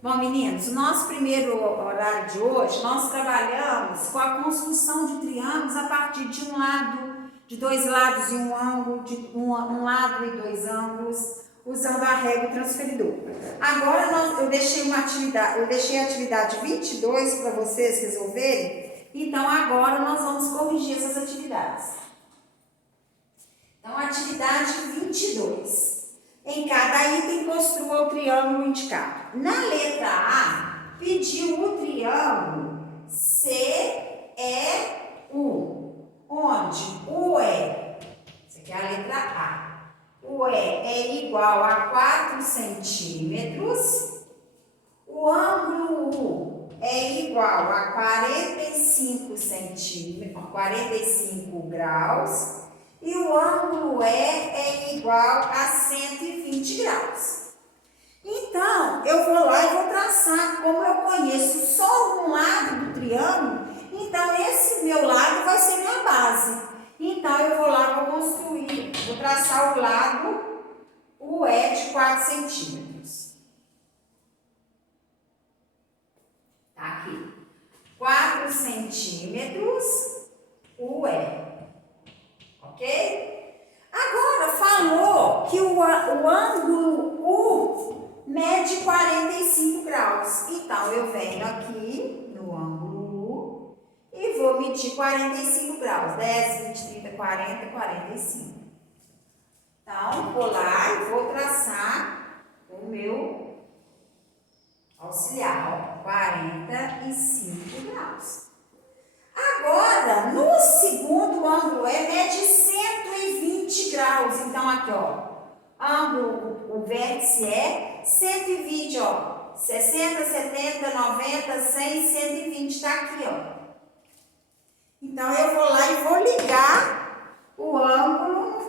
Bom, meninos, o nosso primeiro horário de hoje, nós trabalhamos com a construção de triângulos a partir de um lado, de dois lados e um ângulo, de um lado e dois ângulos, usando a régua transferidor. Agora eu deixei a atividade 22 para vocês resolverem, então agora nós vamos corrigir essas atividades. Então, atividade 22. Em cada item, construa o triângulo indicado. Na letra A, pediu o triângulo CEU, onde o E, isso aqui é a letra A, o E é igual a 4 centímetros, o ângulo U é igual a 45 graus, e o ângulo E é igual a 120 graus. Então, eu vou lá e vou traçar, como eu conheço só um lado do triângulo, então esse meu lado vai ser minha base. Então, eu vou lá e vou construir, vou traçar o lado, o E de 4 centímetros. Tá aqui. 4 centímetros, o E. Ok? Agora, falou que o ângulo U mede 45 graus. Então, eu venho aqui no ângulo U e vou medir 45 graus. 10, 20, 30, 40, 45. Então, vou lá e vou traçar o meu auxiliar, ó, 45 graus. Agora, no segundo ângulo E mede 120 graus. Então, aqui, ó, ângulo, o vértice é 120, ó, 60, 70, 90, 100, 120, está aqui, ó. Então, eu vou lá e vou ligar o ângulo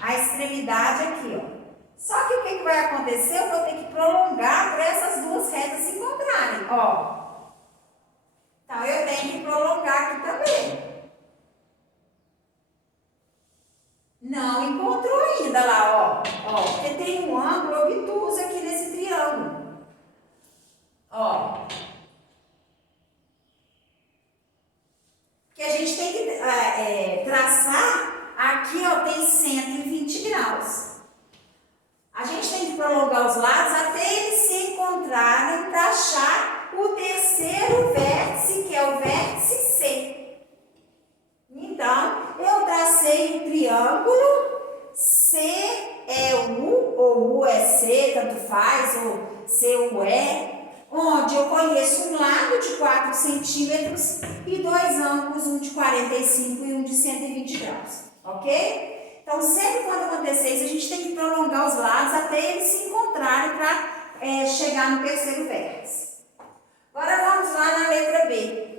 a extremidade aqui, ó. Só que o que vai acontecer? Eu vou ter que prolongar para essas duas retas se encontrarem, ó. Então, eu tenho que prolongar aqui também. Não encontrou ainda lá, ó, porque tem um ângulo obtuso aqui nesse triângulo. Ó. Que a gente tem que traçar, aqui, ó, tem 120 graus. A gente tem que prolongar os lados até eles se encontrarem para achar o terceiro vértice, que é o vértice C. Então, eu tracei o triângulo CEU, ou U é C, tanto faz, ou CUE, onde eu conheço um lado de 4 centímetros e dois ângulos, um de 45 e um de 120 graus, ok? Então, sempre quando acontecer isso, a gente tem que prolongar os lados até eles se encontrarem para chegar no terceiro vértice. Agora, vamos lá na letra B.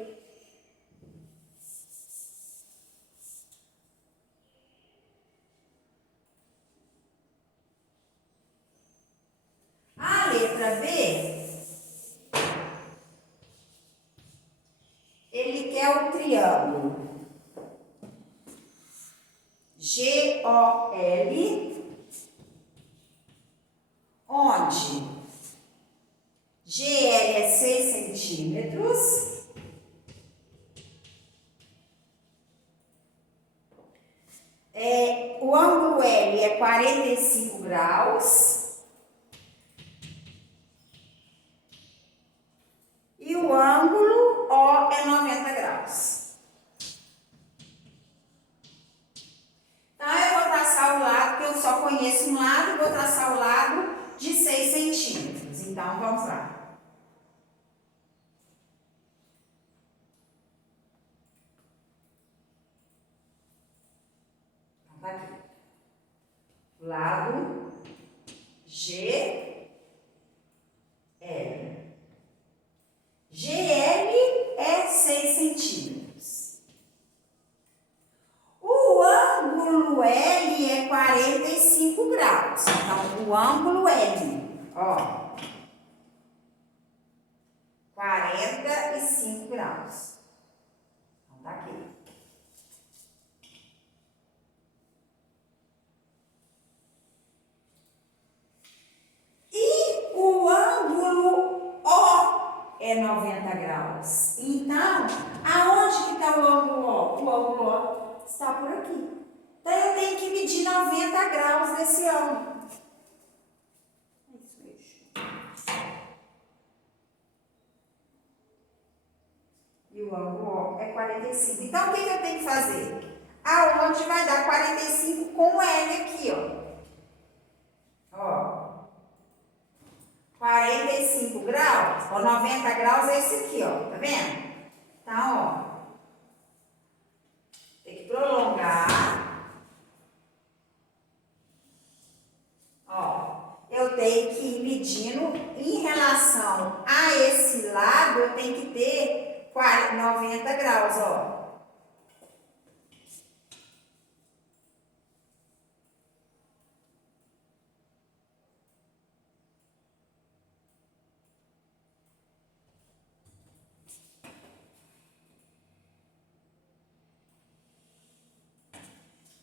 A letra B, ele quer o triângulo GOL, onde GL é 6 centímetros, o ângulo L é 45 graus e o ângulo O é 90 graus. Então, eu vou traçar o lado, que eu só conheço um lado, e vou traçar o lado de 6 centímetros. Então, vamos lá. Então, tá aqui. Lado GL. GL é 6 centímetros. O ângulo L é 45 graus. Então, o ângulo L, ó, 45 graus. Então, tá aqui. E é 90 graus. Então, aonde que está o ângulo O? O ângulo O está por aqui. Então, eu tenho que medir 90 graus desse ângulo. E o ângulo O é 45. Então, o que eu tenho que fazer? Aonde vai dar 45 com L aqui, ó. 45 graus, ó, 90 graus é esse aqui, ó, tá vendo? Então, ó, tem que prolongar. Ó, eu tenho que ir medindo em relação a esse lado, eu tenho que ter 90 graus, ó.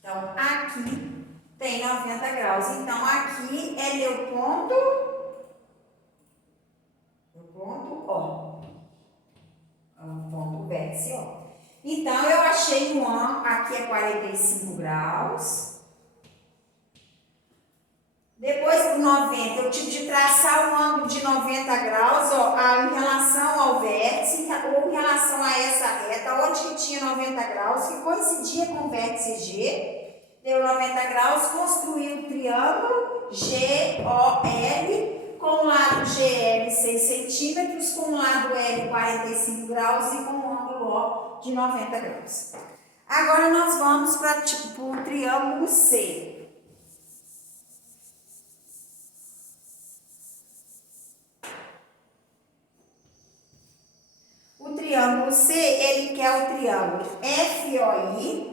Então, aqui tem 90 graus. Então, aqui é meu ponto O. É um ponto vértice, ó. Então, eu achei um ângulo, aqui é 45 graus. Depois do 90, eu tive de traçar um ângulo de 90 graus, ó, em relação ao vértice, ou em relação a essa reta, onde que tinha 90 graus, que coincidia com o vértice G. Deu 90 graus, construí um triângulo GOL, com o lado GL 6 centímetros, com o lado L 45 graus e com o ângulo O de 90 graus. Agora nós vamos para o triângulo C. O triângulo C, ele quer o triângulo FOI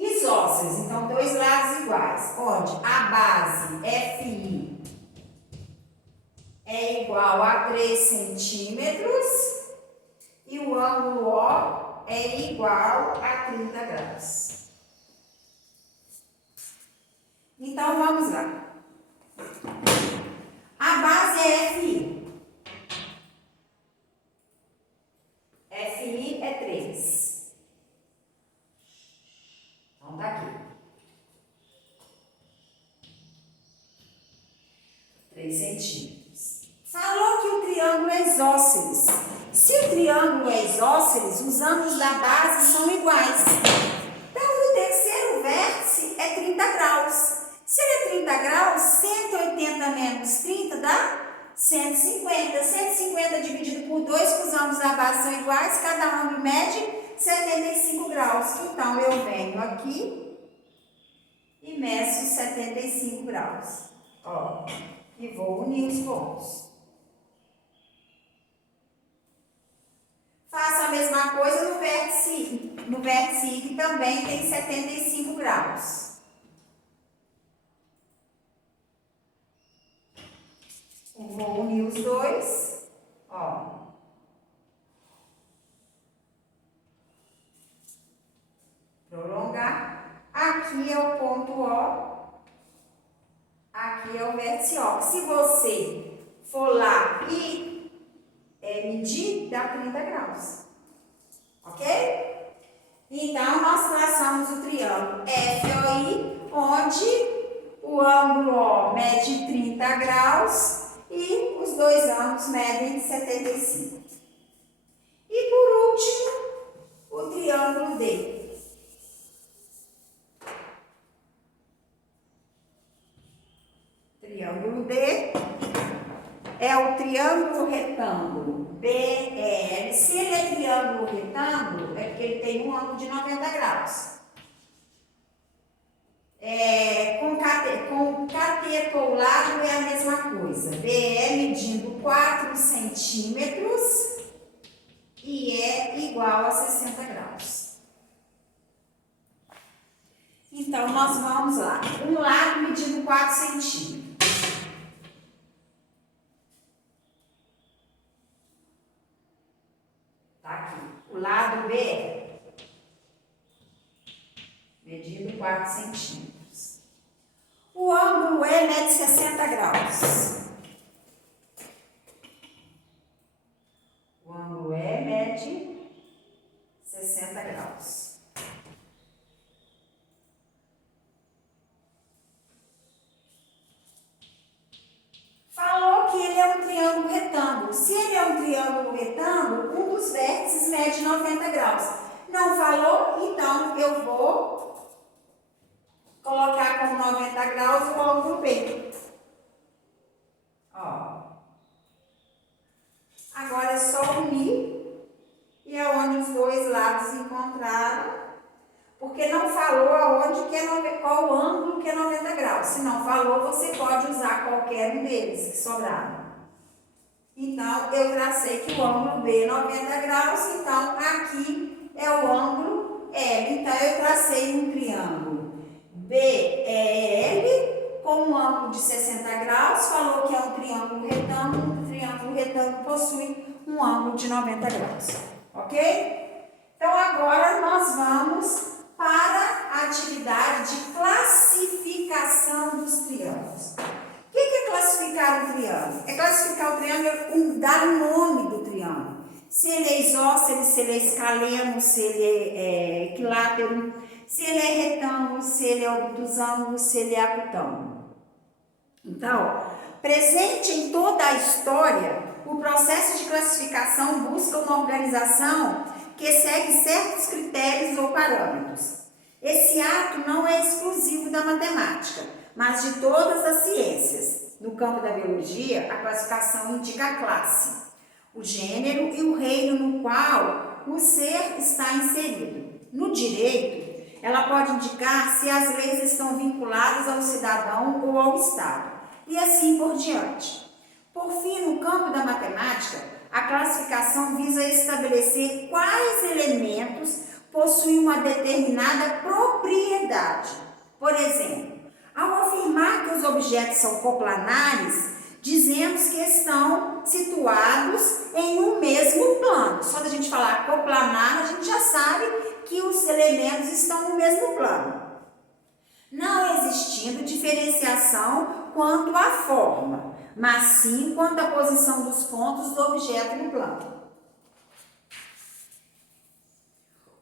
isósceles, então dois lados iguais, onde a base FI é igual a 3 centímetros e o ângulo O é igual a 30 graus. Então, vamos lá. A base é FI. FI é 3. Então, tá aqui. 3 centímetros. Falou que o triângulo é isósceles. Se o triângulo é isósceles, os ângulos da base são iguais. Então, o terceiro vértice é 30 graus. Se ele é 30 graus, 180 menos 30 dá 150. 150 dividido por 2, que os ângulos da base são iguais, cada ângulo mede 75 graus. Então, eu venho aqui e meço 75 graus. Ó, e vou unir os pontos. Faço a mesma coisa no vértice I. No vértice I, que também tem 75 graus. Vou unir os dois, ó. Prolongar. Aqui é o ponto O. Aqui é o vértice O. Se você for lá e medir, dá 30 graus. Ok? Então, nós traçamos o triângulo FOI, onde o ângulo O mede 30 graus e os dois ângulos medem 75. E por último, o triângulo D. Triângulo D é o triângulo retângulo BEL. Se ele é triângulo retângulo, é porque ele tem um ângulo de 90 graus. Com cateto ao lado é a mesma coisa. BE medindo 4 centímetros e é igual a 60 graus. Então, nós vamos lá. Um lado medindo 4 centímetros. Tá aqui. O lado BE medindo 4 centímetros. O ângulo ângulo E mede 60 graus. O ângulo E mede 60 graus. Falou que ele é um triângulo retângulo. Se ele é um triângulo retângulo, um dos vértices mede 90 graus. Não falou? Então eu vou colocar como 90 graus o ângulo B. Ó. Agora é só unir e é onde os dois lados encontraram, porque não falou aonde que é qual o ângulo que é 90 graus. Se não falou, você pode usar qualquer um deles que sobraram. Então, eu tracei que o ângulo B é 90 graus, então aqui é o ângulo L. Então, eu tracei um triângulo BEL com um ângulo de 60 graus, falou que é um triângulo retângulo. O triângulo retângulo possui um ângulo de 90 graus, ok? Então, agora nós vamos para a atividade de classificação dos triângulos. O que é classificar um triângulo? É classificar o triângulo, dar o nome do triângulo. Se ele é isósceles, se ele é escaleno, se ele é equilátero, se ele é retângulo, se ele é obtusângulo, se ele é acutângulo. Então, presente em toda a história, o processo de classificação busca uma organização que segue certos critérios ou parâmetros. Esse ato não é exclusivo da matemática, mas de todas as ciências. No campo da biologia, a classificação indica a classe, o gênero e o reino no qual o ser está inserido. No direito, ela pode indicar se as leis estão vinculadas ao cidadão ou ao Estado, e assim por diante. Por fim, no campo da matemática, a classificação visa estabelecer quais elementos possuem uma determinada propriedade. Por exemplo, ao afirmar que os objetos são coplanares, dizemos que estão situados em um mesmo plano. Só da gente falar coplanar, a gente já sabe que os elementos estão no mesmo plano. Não existindo diferenciação quanto à forma, mas sim quanto à posição dos pontos do objeto no plano.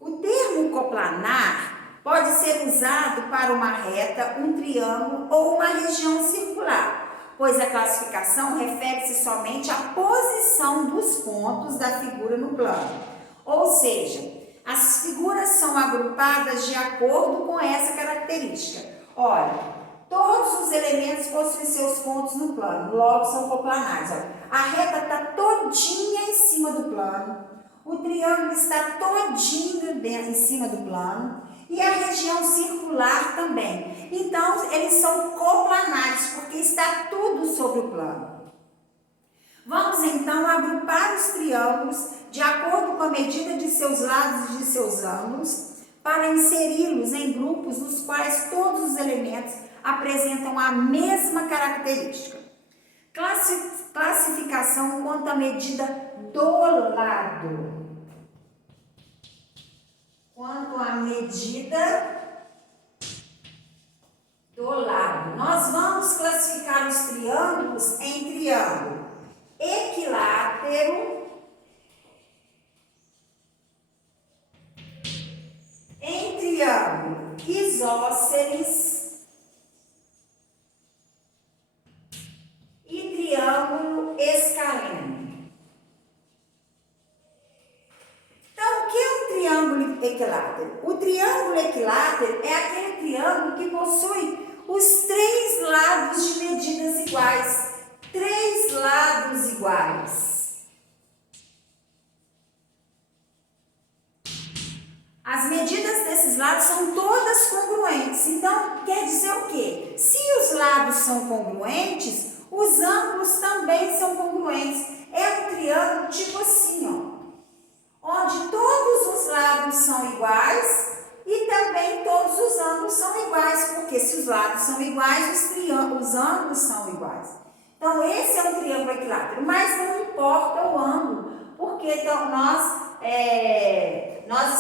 O termo coplanar pode ser usado para uma reta, um triângulo ou uma região circular, pois a classificação refere-se somente à posição dos pontos da figura no plano. Ou seja, as figuras são agrupadas de acordo com essa característica. Olha, todos os elementos possuem seus pontos no plano, logo são coplanares. Olha, a reta está todinha em cima do plano, o triângulo está todinho em cima do plano e a região circular também. Então, eles são coplanares, porque está tudo sobre o plano. Vamos então agrupar os triângulos de acordo com a medida de seus lados e de seus ângulos, para inseri-los em grupos nos quais todos os elementos apresentam a mesma característica. Classificação quanto à medida do lado. Quanto à medida do lado. Nós vamos classificar os triângulos em triângulo equilátero, em triângulo isósceles e triângulo escaleno. Então, o que é um triângulo equilátero? O triângulo equilátero é aquele triângulo que possui os três lados de medidas iguais. Três lados iguais. As medidas desses lados são todas congruentes. Então, quer dizer o quê? Se os lados são congruentes, os ângulos também são congruentes. É um triângulo tipo assim, ó, onde todos os lados são iguais e também todos os ângulos são iguais, porque se os lados são iguais, os ângulos são iguais. Então, esse é um triângulo equilátero, mas não importa o ângulo, porque então, nós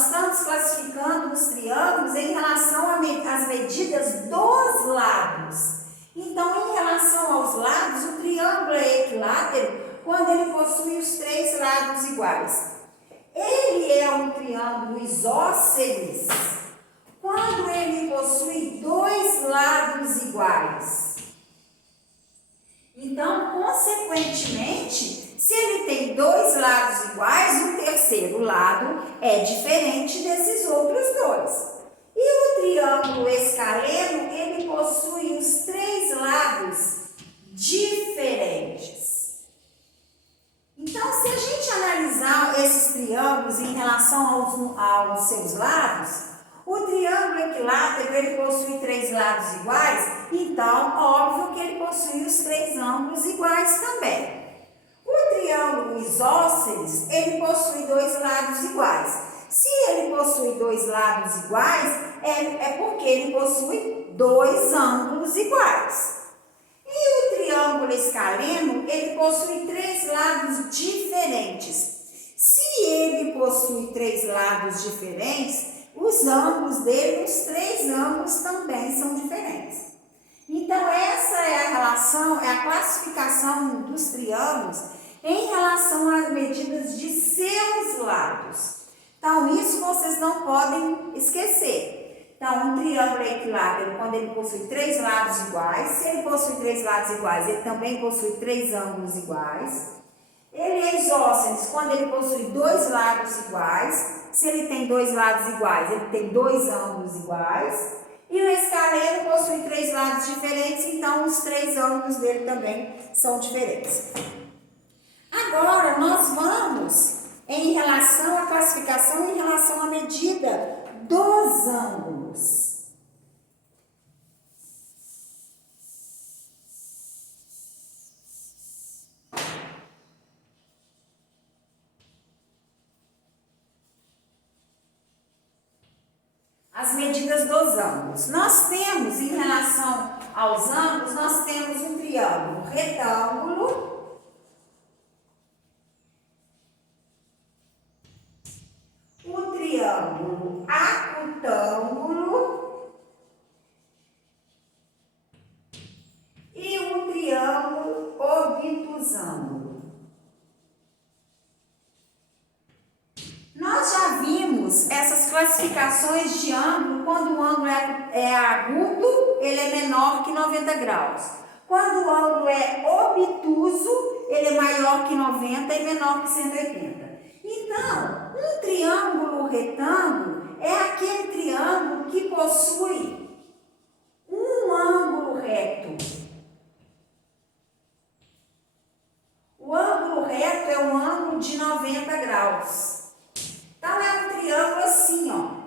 estamos classificando os triângulos em relação às medidas dos lados. Então, diferente desses outros dois. E o triângulo escaleno, ele possui os três lados diferentes. Então, se a gente analisar esses triângulos em relação aos seus lados, o triângulo equilátero, ele possui três lados iguais, então, óbvio que ele possui os três ângulos iguais também. O triângulo isósceles, ele possui dois lados iguais. Se ele possui dois lados iguais, é porque ele possui dois ângulos iguais. E o triângulo escaleno, ele possui três lados diferentes. Se ele possui três lados diferentes, os ângulos dele, os três ângulos também são diferentes. Então, essa é a relação, é a classificação dos triângulos em relação às medidas de seus lados. Então, isso vocês não podem esquecer. Então, um triângulo equilátero, quando ele possui três lados iguais, se ele possui três lados iguais, ele também possui três ângulos iguais. Ele é isósceles, quando ele possui dois lados iguais. Se ele tem dois lados iguais, ele tem dois ângulos iguais. E o escaleno possui três lados diferentes, então os três ângulos dele também são diferentes. Agora, nós vamos em relação à classificação, em relação à medida dos ângulos. As medidas dos ângulos. Nós temos, em relação aos ângulos, nós temos um triângulo retângulo, o triângulo acutângulo e o triângulo obtusângulo. Nós já vimos essas classificações de ângulo quando o ângulo é agudo, ele é menor que 90 graus. Quando o ângulo é obtuso, ele é maior que 90 e menor que 180. Então, um triângulo retângulo é aquele triângulo que possui um ângulo reto. O ângulo reto é um ângulo de 90 graus. Então, é um triângulo assim, ó.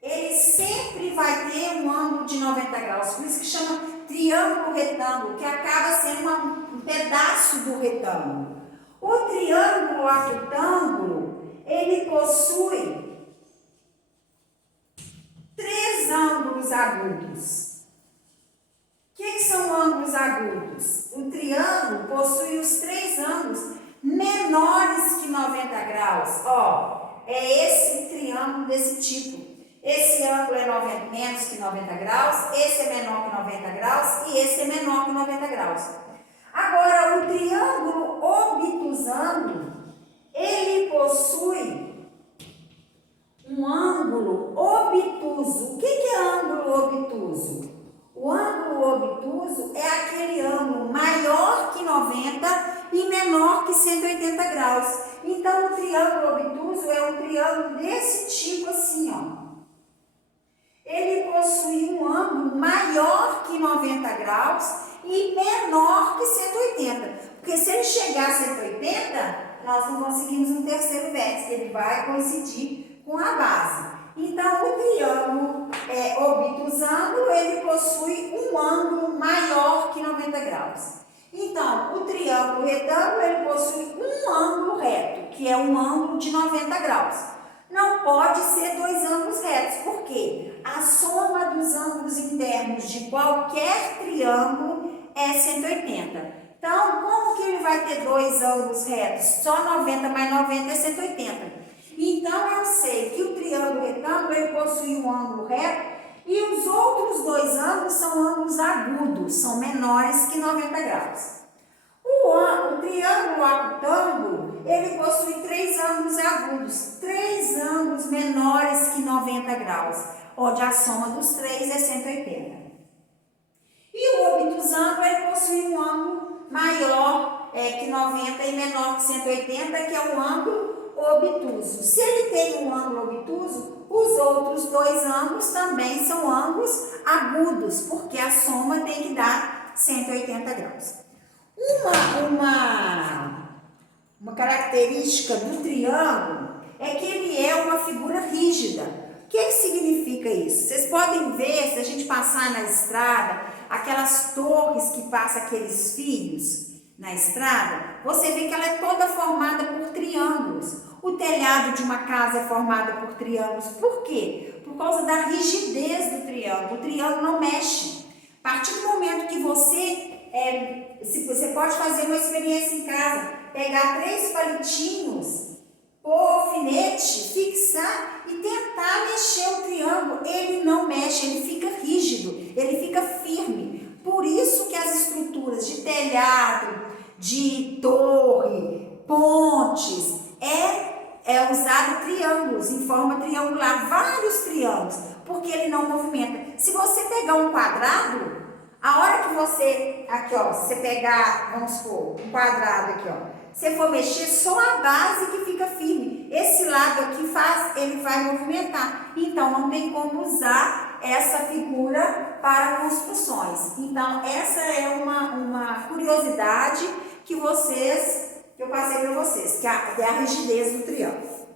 Ele sempre vai ter um ângulo de 90 graus. Por isso que chama triângulo retângulo, que acaba sendo um pedaço do retângulo. O triângulo acutângulo, ele possui três ângulos agudos. O que são ângulos agudos? O triângulo possui os três ângulos menores que 90 graus. Ó, é esse triângulo desse tipo. Esse ângulo é menos que 90 graus, esse é menor que 90 graus e esse é menor que 90 graus. Agora, o triângulo obtusângulo, ele possui um ângulo obtuso. O que é ângulo obtuso? O ângulo obtuso é aquele ângulo maior que 90 e menor que 180 graus. Então, o triângulo obtuso é um triângulo desse tipo assim, ó. Ele possui um ângulo maior que 90 graus e menor que 180. Porque se ele chegar a 180, nós não conseguimos um terceiro vértice, ele vai coincidir com a base. Então, o triângulo obtusângulo, ele possui um ângulo maior que 90 graus. Então, o triângulo retângulo, ele possui um ângulo reto, que é um ângulo de 90 graus. Não pode ser dois ângulos retos, porque a soma dos ângulos internos de qualquer triângulo é 180. Então, como que ele vai ter dois ângulos retos? Só 90 mais 90 é 180. Então, eu sei que o triângulo retângulo, ele possui um ângulo reto e os outros dois ângulos são ângulos agudos, são menores que 90 graus. O triângulo acutângulo, ele possui três ângulos agudos, três ângulos menores que 90 graus, onde a soma dos três é 180. E o obtusângulo, ele possui um ângulo maior que 90 e menor que 180, que é o ângulo obtuso. Se ele tem um ângulo obtuso, os outros dois ângulos também são ângulos agudos, porque a soma tem que dar 180 graus. Uma característica do triângulo é que ele é uma figura rígida. O que significa isso? Vocês podem ver, se a gente passar na estrada, aquelas torres que passam aqueles fios na estrada, você vê que ela é toda formada por triângulos. O telhado de uma casa é formado por triângulos. Por quê? Por causa da rigidez do triângulo. O triângulo não mexe. A partir do momento que você pode fazer uma experiência em casa, pegar 3 palitinhos, pôr alfinete, fixar e tentar mexer o triângulo, ele não mexe, ele fica rígido, ele fica firme. Por isso que as estruturas de telhado, de torre, pontes, é usado triângulos, em forma triangular, vários triângulos, porque ele não movimenta. Se você pegar um quadrado, a hora que você, aqui ó, você pegar, vamos supor, um quadrado aqui ó, você for mexer, só a base que fica firme. Esse lado aqui ele vai movimentar. Então, não tem como usar essa figura para construções. Então, essa é uma curiosidade que eu passei para vocês, que é a rigidez do triângulo.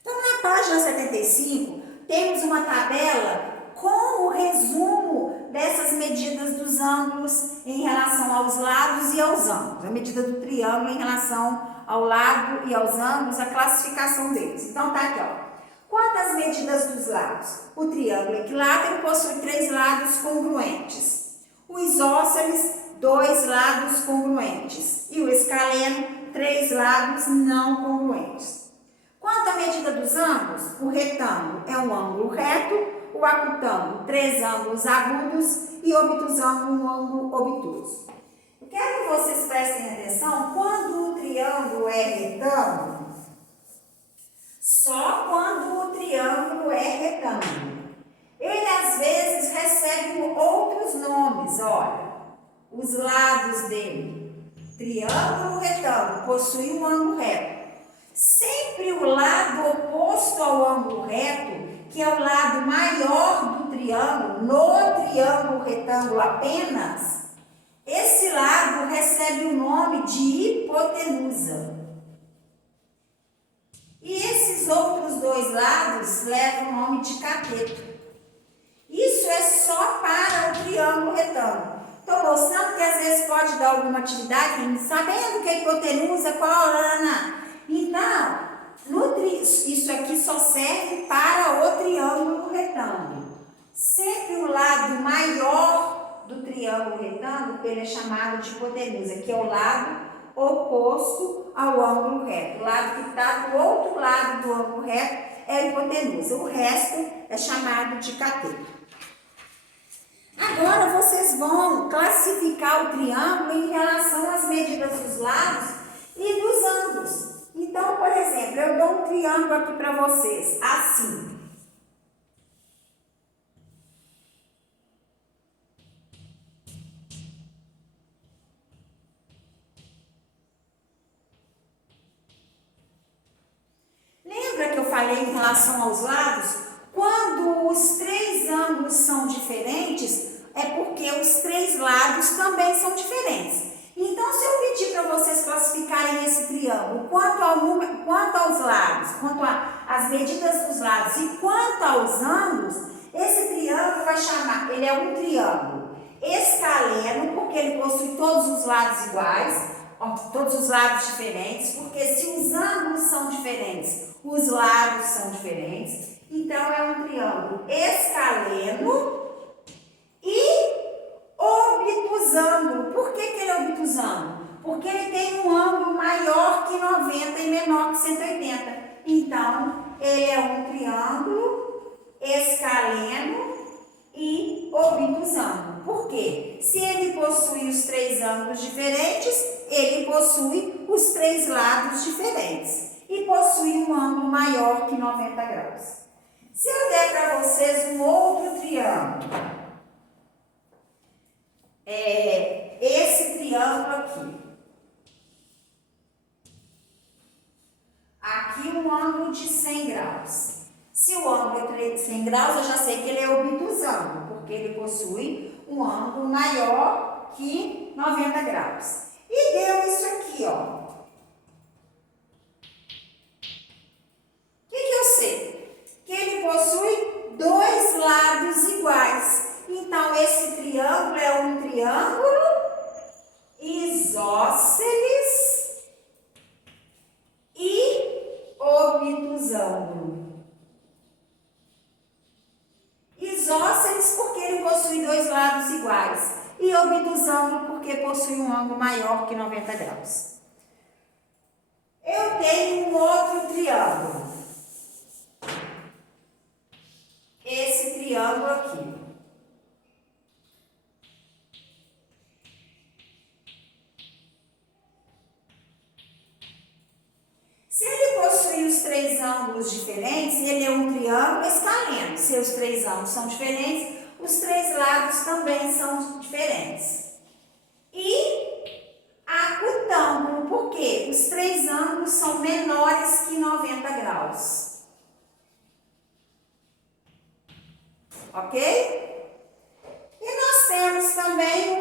Então, na página 75, temos uma tabela com o resumo dessas medidas dos ângulos em relação aos lados e aos ângulos. A medida do triângulo em relação ao lado e aos ângulos, a classificação deles. Então, tá aqui, ó. Quanto às medidas dos lados? O triângulo equilátero possui 3 lados congruentes. O isósceles, 2 lados congruentes. E o escaleno, 3 lados não congruentes. Quanto à medida dos ângulos, o retângulo é um ângulo reto, o acutângulo, 3 ângulos agudos e o obtusângulo, um ângulo obtuso. Eu quero que vocês prestem atenção quando o triângulo é retângulo, só quando o triângulo é retângulo. Ele às vezes recebe outros nomes, olha, os lados dele. Triângulo retângulo possui um ângulo reto. Sempre o lado oposto ao ângulo reto, que é o lado maior do triângulo, no triângulo retângulo apenas, esse lado recebe o nome de hipotenusa. E esses outros 2 lados levam o nome de cateto. Isso é só para o triângulo retângulo. Estou mostrando que às vezes pode dar alguma atividade, sabendo que a hipotenusa, qual Ana? Então, isso aqui só serve para o triângulo retângulo. Sempre o lado maior do triângulo retângulo, ele é chamado de hipotenusa, que é o lado oposto ao ângulo reto. O lado que está do outro lado do ângulo reto é a hipotenusa. O resto é chamado de cateto. Agora vocês vão classificar o triângulo em relação às medidas dos lados e dos ângulos. Então, por exemplo, eu dou um triângulo aqui para vocês, assim. Lembra que eu falei em relação aos lados? Quando os 3 ângulos são diferentes, é porque os 3 lados também são diferentes. Então, se eu pedir para vocês classificarem esse triângulo quanto aos lados, quanto às medidas dos lados e quanto aos ângulos, esse triângulo vai chamar, ele é um triângulo escaleno, porque ele possui todos os lados iguais, todos os lados diferentes, porque se os ângulos são diferentes, os lados são diferentes. Então, é um triângulo escaleno e obtusângulo. Por que ele é obtusângulo? Porque ele tem um ângulo maior que 90 e menor que 180. Então, ele é um triângulo escaleno e obtusângulo. Por quê? Se ele possui os 3 ângulos diferentes, ele possui os 3 lados diferentes e possui um ângulo maior que 90 graus. Se eu der para vocês um outro triângulo, esse triângulo aqui. 100 graus, eu já sei que ele é obtusângulo, porque ele possui um ângulo maior que 90 graus. E deu isso aqui, ó. O que eu sei? Que ele possui dois lados iguais. Então, esse triângulo é um triângulo isósceles e obtusângulo. Isósceles porque ele possui dois lados iguais e obtusângulo porque possui um ângulo maior que 90 graus. Eu tenho um outro triângulo. Esse triângulo aqui. Se ele possui os três ângulos diferentes, ele é um triângulo escaleno. Se os três ângulos são diferentes, os três lados também são diferentes. E acutângulo, porque os três ângulos são menores que 90 graus.